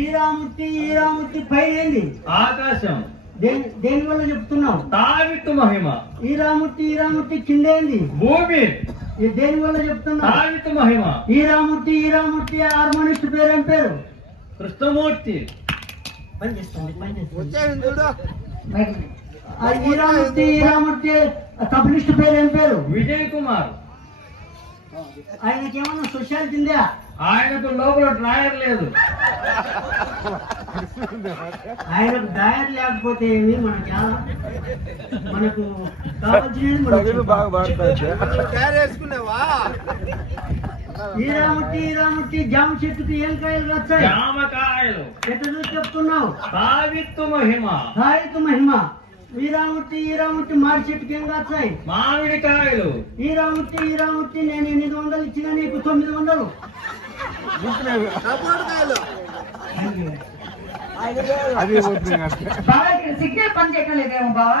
ఈరామూర్తి పైన ఏంది? ఆకాశం. దేని వల్ల చెప్తున్నావు? తావిత్తు మహిమ. ఈరామూర్తి కింద ఏంది? భూమి. దేని వల్ల చెప్తున్నావు? తావిత్తు మహిమ. ఈరామూర్తి హార్మోనిస్ట్ పేరు ఏం పేరు? కృష్ణమూర్తి. ఈరామూర్తి తబలిస్ట్ పేరు ఏం పేరు? విజయ్ కుమార్. ఆయనకి ఏమన్నా సోషాలిటీ ఉందా? ఆయనకు లోపల డ్రాయర్ లేదు. ఆయనకు డ్రాయర్ లేకపోతే ఏమి మనకు కావాల్సినది. ఈరామూర్తి జామ చెట్టుకి ఏం కాయలు వచ్చాయి? జామకాయలు. ఎట్లా చెప్తున్నావు? తావిత్తు మహిమ. ఈరామూర్తి మాడి చెట్టుకి ఏం కాచాయి? మామిడికాయలు. ఈరామూర్తి నేను 800 ఇచ్చిన నీకు 900. సిగ్నల్ పని చేయడం లేదేమో బావా.